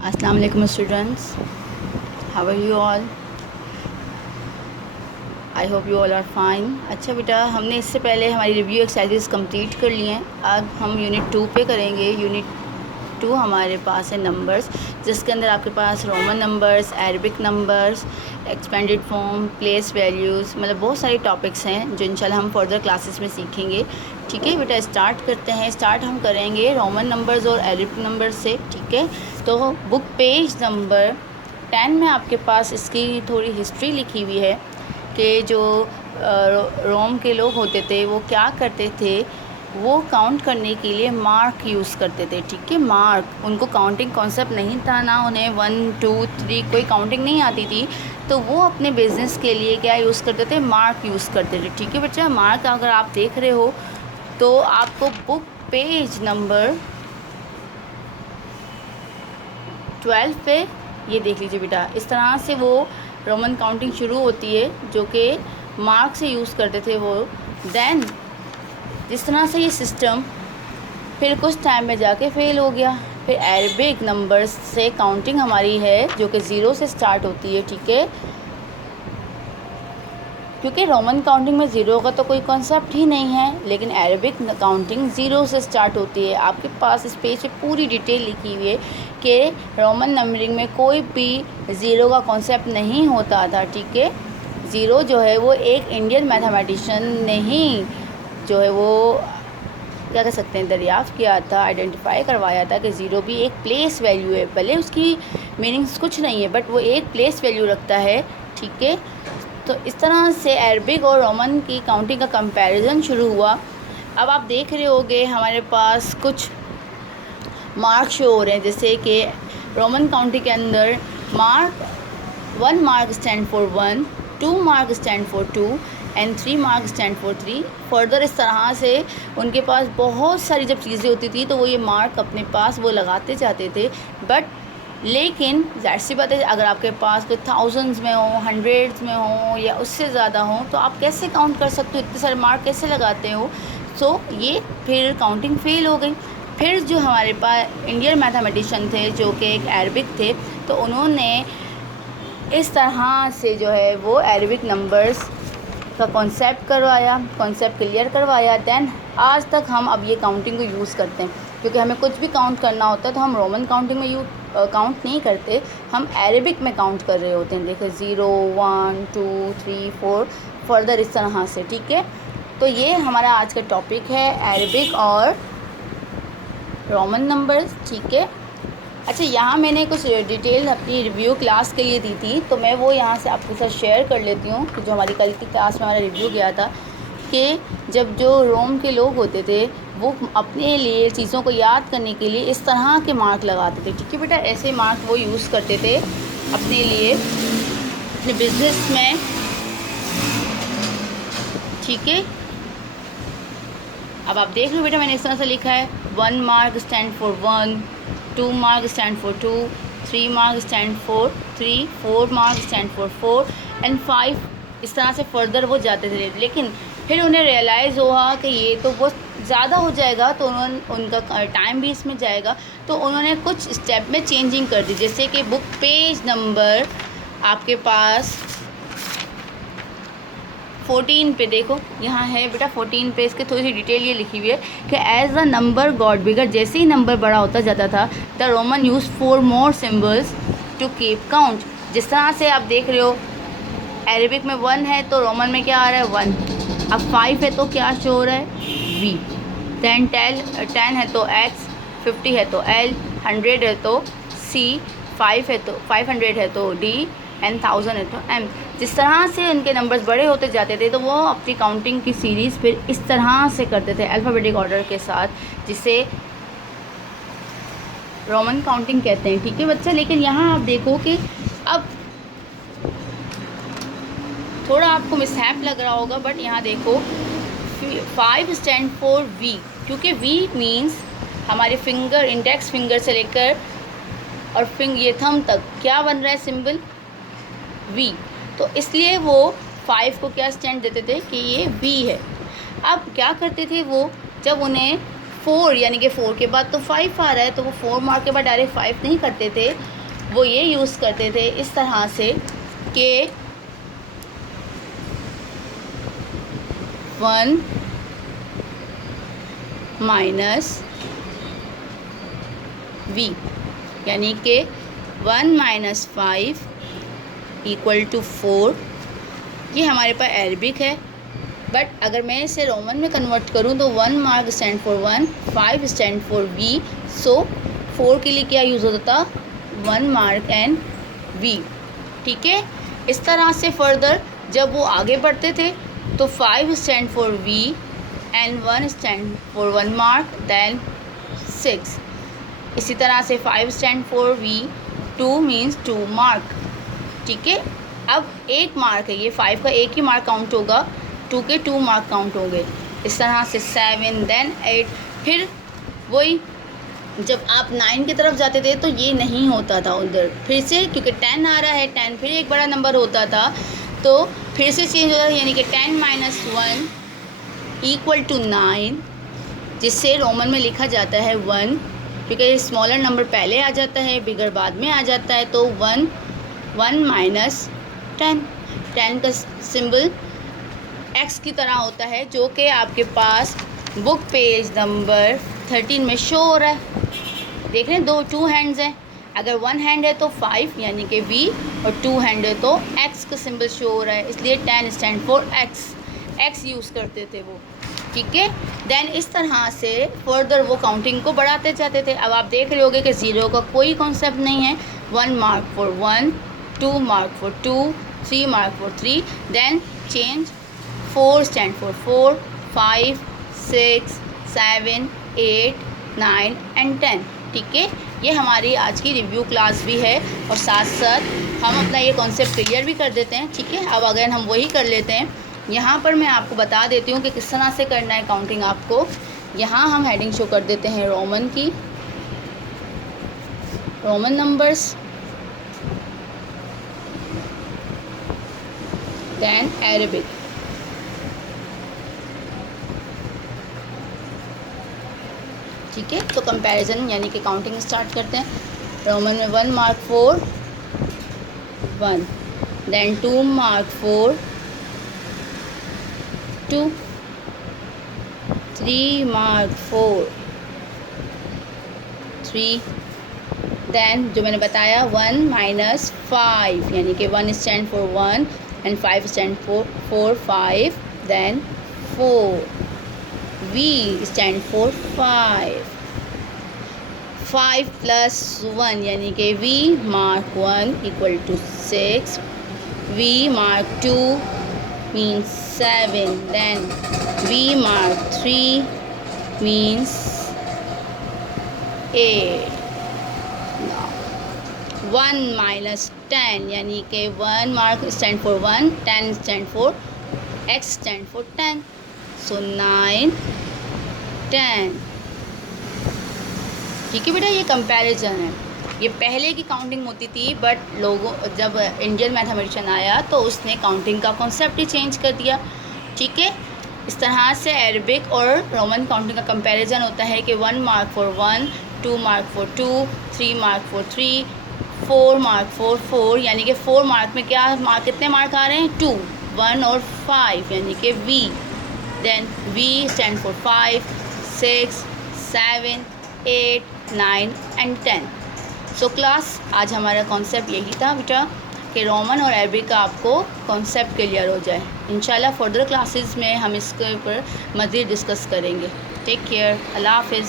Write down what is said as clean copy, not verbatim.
अस्सलाम वालेकुम students, how are you all? I hope you all are fine. अच्छा बेटा, हमने इससे पहले हमारी रिव्यू एक्सरसाइजेस कंप्लीट कर लिए हैं। अब हम यूनिट 2 पे करेंगे। यूनिट 2 हमारे पास है नंबर्स, जिसके अंदर आपके पास Roman numbers, Arabic numbers, expanded form, place values, मतलब बहुत सारे टॉपिक्स हैं जो इंशाल्लाह हम फर्दर क्लासेस में सीखेंगे। ठीक है बेटा, स्टार्ट करते हैं। स्टार्ट हम करेंगे रोमन नंबर्स और अरबिक नंबर्स से। ठीक है, तो बुक पेज नंबर 10 में आपके पास इसकी थोड़ी हिस्ट्री लिखी हुई है कि जो रोम के लोग होते थे वो क्या करते थे, वो काउंट करने के लिए मार्क यूज़ करते थे। ठीक है, मार्क, उनको काउंटिंग कॉन्सेप्ट नहीं था ना, उन्हें 1 2 3 कोई काउंटिंग नहीं आती थी, तो वो अपने बिज़नेस के लिए क्या यूज़ करते थे, मार्क यूज़ करते थे। ठीक है बच्चा, मार्क अगर आप देख रहे हो तो आपको बुक पेज नंबर 12 पे ये देख लीजिए बेटा। इस तरह से वो रोमन काउंटिंग शुरू होती है जो कि मार्क से यूज़ करते थे वो। देन जिस तरह से ये सिस्टम फिर कुछ टाइम में जाके फेल हो गया। फिर अरबिक नंबर्स से काउंटिंग हमारी है जो कि ज़ीरो से स्टार्ट होती है। ठीक है, क्योंकि रोमन काउंटिंग में ज़ीरो का तो कोई कॉन्सेप्ट ही नहीं है, लेकिन अरबिक काउंटिंग ज़ीरो से स्टार्ट होती है। आपके पास इस पेज पे पूरी डिटेल लिखी हुई है कि रोमन नंबरिंग में कोई भी ज़ीरो का कॉन्सेप्ट नहीं होता था। ठीक है, ज़ीरो जो है वो एक इंडियन मैथमेटिशियन ने ही जो है वो क्या कह सकते हैं दरियाफ़्त किया था, आइडेंटिफाई करवाया था कि ज़ीरो भी एक प्लेस वैल्यू है। भले उसकी मीनिंग्स कुछ नहीं है, बट वो एक प्लेस वैल्यू रखता है। ठीक है, तो इस तरह से अरबिक और रोमन की काउंटिंग का कंपैरिजन शुरू हुआ। अब आप देख रहे होगे हमारे पास कुछ मार्क शो हो रहे हैं, जैसे कि रोमन काउंटिंग के अंदर mark 1 mark stand for 1, 2 mark stand for 2 and 3 mark stand for 3। Further इस तरह से उनके पास बहुत सारी जब चीज़ें होती थी तो वो ये मार्क अपने पास वो लगाते जाते थे। बट लेकिन ज़ाहिर सी बात है, अगर आपके पास कोई थाउजेंड्स में हो, हंड्रेड्स में हो या उससे ज़्यादा हो, तो आप कैसे काउंट कर सकते हो, इतने सारे मार्क कैसे लगाते हो? सो ये फिर काउंटिंग फेल हो गई। फिर जो हमारे पास इंडियन मैथमेटिशियन थे जो कि एक अरबिक थे, तो उन्होंने इस तरह से जो है वो अरबिक नंबर्स का कॉन्सेप्ट करवाया, कॉन्सेप्ट क्लियर करवाया। दैन आज तक हम अब ये काउंटिंग को यूज़ करते हैं, क्योंकि हमें कुछ भी काउंट करना होता है तो हम रोमन काउंटिंग में काउंट नहीं करते, हम अरबिक में काउंट कर रहे होते हैं। देखिए 0 1 2 3 4 फर्दर इस तरह से। ठीक है, तो ये हमारा आज का टॉपिक है अरबिक और रोमन नंबर्स। ठीक है, अच्छा यहाँ मैंने कुछ डिटेल अपनी रिव्यू क्लास के लिए दी थी, तो मैं वो यहाँ से आपके साथ शेयर कर लेती हूँ कि जो हमारी कल की क्लास में हमारा रिव्यू गया था कि जब जो रोम के लोग होते थे वो अपने लिए चीज़ों को याद करने के लिए इस तरह के मार्क लगाते थे। ठीक है बेटा, ऐसे मार्क वो यूज़ करते थे अपने लिए अपने बिजनेस में। ठीक है, अब आप देख लो बेटा, मैंने इस तरह से लिखा है 1 mark stand for 1, 2 mark stand for 2, 3 mark stand for 3, 4 mark stand for 4 and 5। इस तरह से फर्दर वो जाते थे, लेकिन फिर उन्हें रियलाइज़ हुआ कि ये तो बहुत ज़्यादा हो जाएगा, तो उनका टाइम भी इसमें जाएगा, तो उन्होंने कुछ स्टेप में चेंजिंग कर दी। जैसे कि बुक पेज नंबर आपके पास 14 पे देखो, यहाँ है बेटा 14 पे, इसके थोड़ी सी डिटेल ये लिखी हुई है कि as the number got bigger, जैसे ही नंबर बड़ा होता जाता था, the Roman use 4 more symbols to keep count. जिस तरह से आप देख रहे हो अरेबिक में 1 है तो रोमन में क्या आ रहा है 1। अब 5 है तो क्या शो हो रहा है V। दैन 10 है तो X, 50 है तो L, 100 है तो C, 5 है तो 500 है तो D एंड 1000 है तो M। जिस तरह से उनके नंबर्स बड़े होते जाते थे तो वो अपनी काउंटिंग की सीरीज़ फिर इस तरह से करते थे अल्फ़ाबेटिक ऑर्डर के साथ, जिसे रोमन काउंटिंग कहते हैं। ठीक है बच्चा, लेकिन यहाँ आप देखो कि अब थोड़ा आपको मिसहैप लग रहा होगा, बट यहाँ देखो 5 स्टैंड फॉर V, क्योंकि V मीन्स हमारे फिंगर, इंडेक्स फिंगर से लेकर और ये थंब तक क्या बन रहा है सिंबल V, तो इसलिए वो 5 को क्या स्टैंड देते थे कि ये V है। अब क्या करते थे वो, जब उन्हें 4 यानी कि 4 के बाद तो 5 आ रहा है, तो वो 4 मार्क के बाद डायरेक्ट 5 नहीं करते थे, वो ये यूज़ करते थे इस तरह से कि 1 माइनस v, यानी कि 1 माइनस 5 इक्वल टू 4। ये हमारे पास अरबिक है, बट अगर मैं इसे रोमन में कन्वर्ट करूँ तो 1 mark stand for 1, 5 stand for v, सो 4 के लिए क्या यूज़ होता था, 1 मार्क एंड v। ठीक है, इस तरह से फर्दर जब वो आगे बढ़ते थे तो 5 stand for v and 1 stand for 1 mark, then 6। इसी तरह से 5 stand for v, 2 means 2 mark. ठीक है, अब 1 मार्क है, ये 5 का एक ही मार्क काउंट होगा, 2 के 2 मार्क काउंट होंगे। इस तरह से 7, देन 8। फिर वही जब आप 9 की तरफ जाते थे तो ये नहीं होता था उधर, फिर से क्योंकि 10 आ रहा है, 10 फिर एक बड़ा नंबर होता था तो फिर से चेंज होता था, यानी कि 10 माइनस 1 इक्वल टू 9, जिससे रोमन में लिखा जाता है 1, क्योंकि स्मॉलर नंबर पहले आ जाता है, बिगर बाद में आ जाता है, तो 1 माइनस 10। 10 का सिंबल x की तरह होता है, जो कि आपके पास बुक पेज नंबर 13 में शो हो रहा है। देख रहे हैं, 2 हैंड्स हैं, अगर 1 हैंड है तो 5 यानी कि v, और 2 हैंड है तो x का सिंबल शो हो रहा है, इसलिए 10 स्टैंड फॉर x यूज़ करते थे वो। ठीक है, देन इस तरह से फर्दर वो काउंटिंग को बढ़ाते जाते थे। अब आप देख रहे होगे कि ज़ीरो का कोई कॉन्सेप्ट नहीं है, 1 mark for 1, 2 mark for 2, 3 mark for 3, then change 4 stand for 4, 5, 6, 7, 8, 9 and 10। ठीक है, ये हमारी आज की रिव्यू क्लास भी है, और साथ साथ हम अपना ये कॉन्सेप्ट क्लियर भी कर देते हैं। ठीक है, अब अगर हम वही कर लेते हैं, यहाँ पर मैं आपको बता देती हूँ कि किस तरह से करना है काउंटिंग आपको। यहाँ हम हेडिंग शो कर देते हैं रोमन की, रोमन नंबर्स, देन अरेबिक। ठीक है, तो कंपैरिजन यानी कि काउंटिंग स्टार्ट करते हैं। रोमन में 1 मार्क 4, 1, देन 2 मार्क 4, 2, 3 मार्क 4, 3, देन जो मैंने बताया 1 माइनस 5 यानी कि 1 stand for 1 and 5 stand for 5, then 4, v stand for 5 plus 1 यानी कि v mark 1 equal to 6, v mark 2 means 7, then v mark 3 means 8. Now 1 minus 10 यानी कि 1 mark stand for 1, 10 stand for x stand for 10, so 9, 10. ठीक है बेटा, ये comparison है। ये पहले की काउंटिंग होती थी, बट लोगों जब इंडियन मैथमेटिशियन आया तो उसने काउंटिंग का कॉन्सेप्ट ही चेंज कर दिया। ठीक है, इस तरह से अरबिक और रोमन काउंटिंग का कंपैरिजन होता है कि 1 mark for 1, 2 mark for 2, 3 mark for 3, 4 mark for 4, यानी कि 4 मार्क में क्या मार्क, कितने मार्क आ रहे हैं, 2, 1 और 5 यानी कि v, then v stand for 5, 6, 7, 8, 9 and 10। So class आज हमारा कॉन्सेप्ट यही था बेटा कि रोमन और अरबिक का आपको कॉन्सेप्ट क्लियर हो जाए। इंशाल्लाह फर्दर क्लासेस में हम इसके ऊपर मज़ीद डिस्कस करेंगे। टेक केयर, अल्लाह हाफ़िज़।